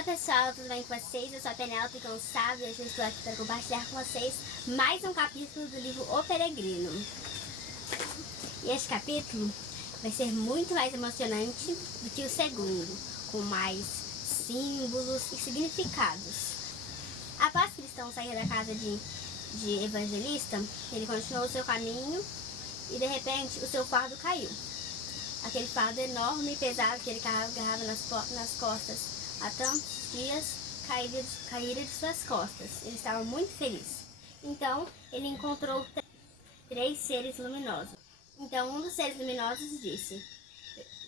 Olá pessoal, tudo bem com vocês? Eu sou a Penélope Gonçalves e hoje eu estou aqui para compartilhar com vocês mais um capítulo do livro O Peregrino. E este capítulo vai ser muito mais emocionante do que o segundo, com mais símbolos e significados. Após Cristão sair da casa de Evangelista, ele continuou o seu caminho e de repente o seu fardo caiu. Aquele fardo enorme e pesado que ele carregava nas costas há tantos dias caíra de suas costas. Ele estava muito feliz. Então, ele encontrou três seres luminosos. Então, um dos seres luminosos disse: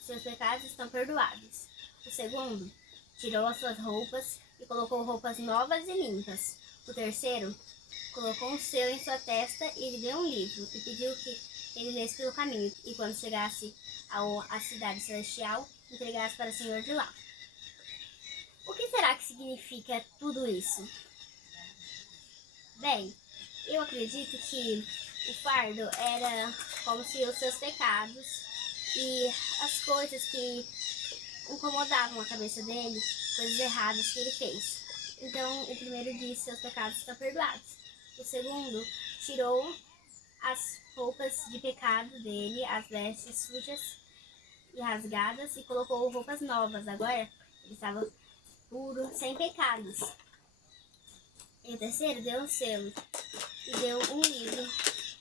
seus pecados estão perdoados. O segundo tirou as suas roupas e colocou roupas novas e limpas. O terceiro colocou um selo em sua testa e lhe deu um livro e pediu que ele lesse pelo caminho e quando chegasse à cidade celestial, entregasse para o Senhor de lá. O que será que significa tudo isso? Bem, eu acredito que o fardo era como se os seus pecados e as coisas que incomodavam a cabeça dele, coisas erradas que ele fez. Então, o primeiro disse: seus pecados estão perdoados. O segundo tirou as roupas de pecado dele, as vestes sujas e rasgadas, e colocou roupas novas. Agora, ele estava puro, sem pecados. E o terceiro deu um selo e deu um livro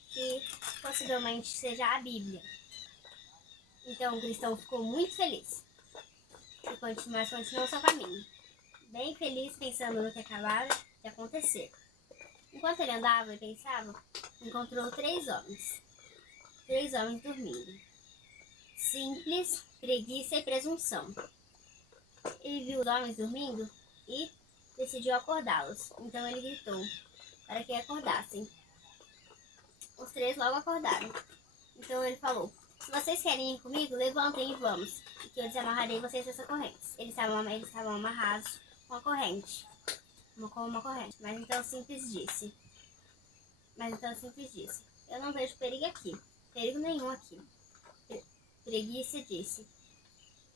que possivelmente seja a Bíblia. Então o cristão ficou muito feliz mas continuou seu caminho, bem feliz, pensando no que acabara de acontecer. Enquanto ele andava e pensava, encontrou três homens dormindo. Simples, preguiça e presunção. Ele viu os homens dormindo e decidiu acordá-los. Então ele gritou para que acordassem. Os três logo acordaram. Então ele falou: se vocês querem ir comigo, levantem e vamos, e que eu desamarrarei vocês dessas correntes. Eles estavam amarrados com uma corrente. Mas então Simples disse: eu não vejo perigo nenhum aqui. Preguiça disse: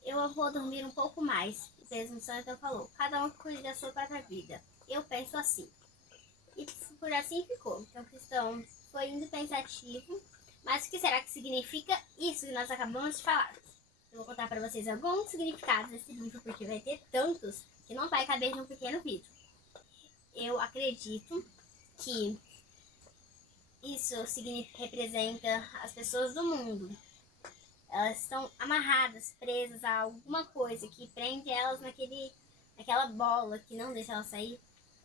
eu vou dormir um pouco mais. O presunção então falou: cada um cuide da sua própria vida. Eu penso assim. E por assim ficou. Então o cristão foi indo pensativo. Mas o que será que significa isso que nós acabamos de falar? Eu vou contar para vocês alguns significados desse livro, porque vai ter tantos que não vai caber num pequeno vídeo. Eu acredito que isso representa as pessoas do mundo. Elas estão amarradas, presas a alguma coisa que prende elas naquela bola que não deixa elas sair.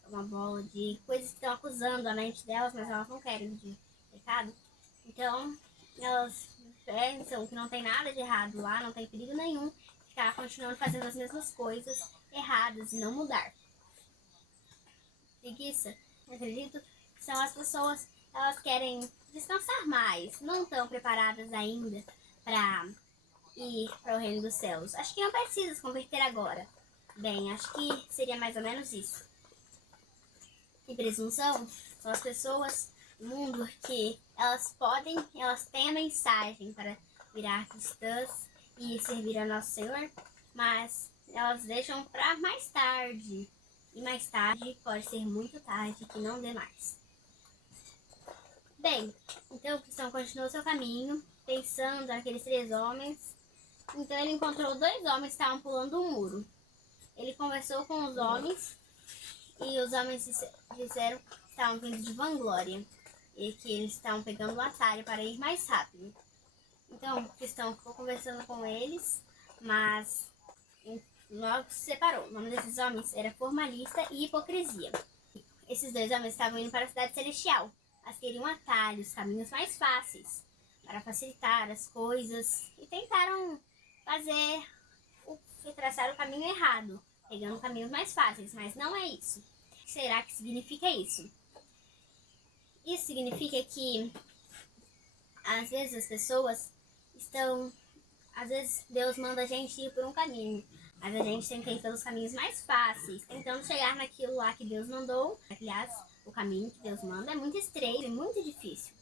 Uma bola de coisas que estão acusando a mente delas, mas elas não querem de pecado. Então, elas pensam que não tem nada de errado lá, não tem perigo nenhum ficar continuando fazendo as mesmas coisas erradas e não mudar. Preguiça, acredito que são as pessoas, elas querem descansar mais, não estão preparadas ainda para ir para o reino dos céus. Acho que não precisa se converter agora. Bem, acho que seria mais ou menos isso. E presunção são as pessoas do mundo que elas têm a mensagem para virar cristãs e servir ao nosso Senhor, mas elas deixam para mais tarde. E mais tarde pode ser muito tarde que não dê mais. Bem, então o cristão continuou seu caminho, pensando naqueles três homens. Então ele encontrou dois homens que estavam pulando um muro. Ele conversou com os homens e os homens disseram que estavam vindo de vanglória e que eles estavam pegando um atalho para ir mais rápido. Então o cristão ficou conversando com eles, mas logo se separou. O nome desses homens era Formalista e Hipocrisia. Esses dois homens estavam indo para a cidade celestial. Eles queriam atalhos, caminhos mais fáceis para facilitar as coisas e tentaram traçar o caminho errado, pegando caminhos mais fáceis, mas não é isso. O que será que significa isso? Isso significa que às vezes as pessoas às vezes Deus manda a gente ir por um caminho, mas a gente tenta ir pelos caminhos mais fáceis, tentando chegar naquilo lá que Deus mandou. Aliás, o caminho que Deus manda é muito estreito, é muito difícil.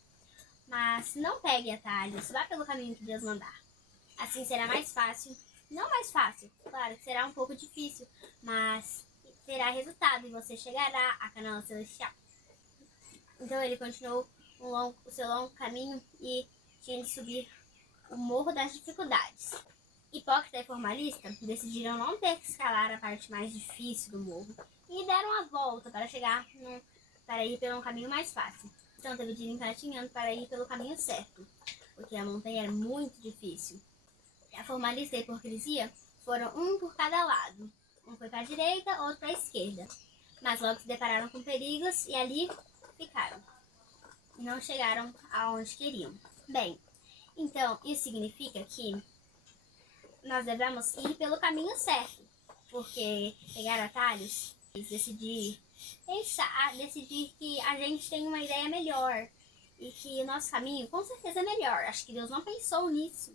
Mas não pegue atalhos, vá pelo caminho que Deus mandar. Assim será mais fácil Não mais fácil, claro que será um pouco difícil, mas terá resultado e você chegará à Canaã Celestial. Então ele continuou o seu longo caminho e tinha de subir o Morro das Dificuldades. Hipócrita e formalista decidiram não ter que escalar a parte mais difícil do morro e deram a volta para ir pelo caminho mais fácil. Então teve de ir engatinhando para ir pelo caminho certo, porque a montanha era muito difícil. A formalista e a hipocrisia foram um por cada lado. Um foi para a direita, outro para a esquerda. Mas logo se depararam com perigos e ali ficaram. E não chegaram aonde queriam. Bem, então isso significa que nós devemos ir pelo caminho certo, porque pegar atalhos e decidir que a gente tem uma ideia melhor e que o nosso caminho com certeza é melhor. Acho que Deus não pensou nisso.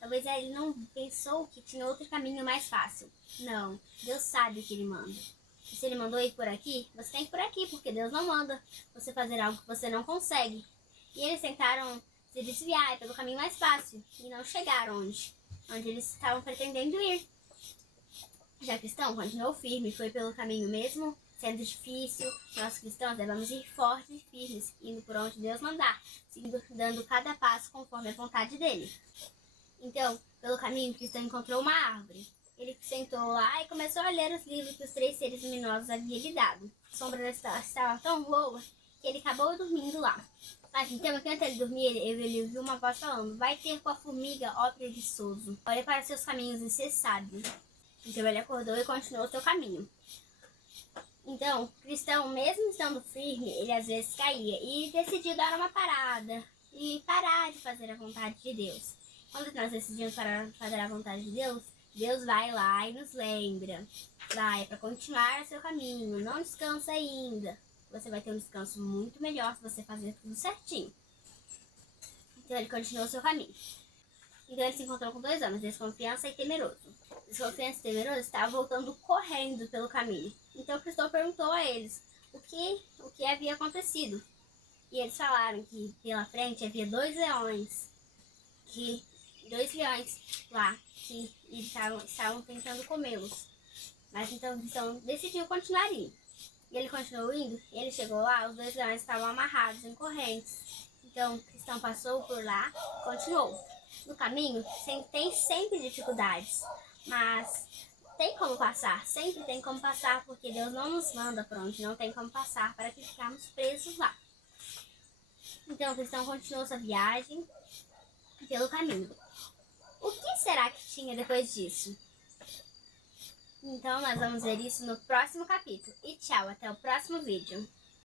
Talvez ele não pensou que tinha outro caminho mais fácil. Não, Deus sabe o que ele manda. E se ele mandou ir por aqui, você tem que ir por aqui, porque Deus não manda você fazer algo que você não consegue. E eles tentaram se desviar pelo caminho mais fácil e não chegaram onde eles estavam pretendendo ir. Já cristão continuou firme, foi pelo caminho mesmo, sendo difícil. Nós cristãos devemos ir fortes e firmes, indo por onde Deus mandar, dando cada passo conforme a vontade dele. Então, pelo caminho, o cristão encontrou uma árvore. Ele sentou lá e começou a ler os livros que os 3 seres luminosos haviam lhe dado. A sombra estava tão boa que ele acabou dormindo lá. Mas então, enquanto ele dormia, ele ouviu uma voz falando: vai ter com a formiga, ó preguiçoso. Olhe para seus caminhos e ser sábio. Então ele acordou e continuou o seu caminho. Então, o cristão, mesmo estando firme, ele às vezes caía e decidiu dar uma parada e parar de fazer a vontade de Deus. Quando nós decidimos parar de fazer a vontade de Deus, Deus vai lá e nos lembra. Vai para continuar o seu caminho, não descansa ainda. Você vai ter um descanso muito melhor se você fazer tudo certinho. Então ele continuou o seu caminho. Então ele se encontrou com 2 homens, desconfiança e temeroso. Desconfiança e temeroso estavam voltando correndo pelo caminho. Então o cristão perguntou a eles o que havia acontecido. E eles falaram que pela frente havia 2 leões, lá, que estavam tentando comê-los. Mas então o cristão decidiu continuar indo. E ele continuou indo, e ele chegou lá, os 2 leões estavam amarrados em correntes. Então o cristão passou por lá, continuou. No caminho tem sempre dificuldades, mas tem como passar, sempre tem como passar, porque Deus não nos manda para onde não tem como passar para que ficarmos presos lá. Então o cristão continuou sua viagem pelo caminho. O que será que tinha depois disso? Então nós vamos ver isso no próximo capítulo. E tchau, até o próximo vídeo.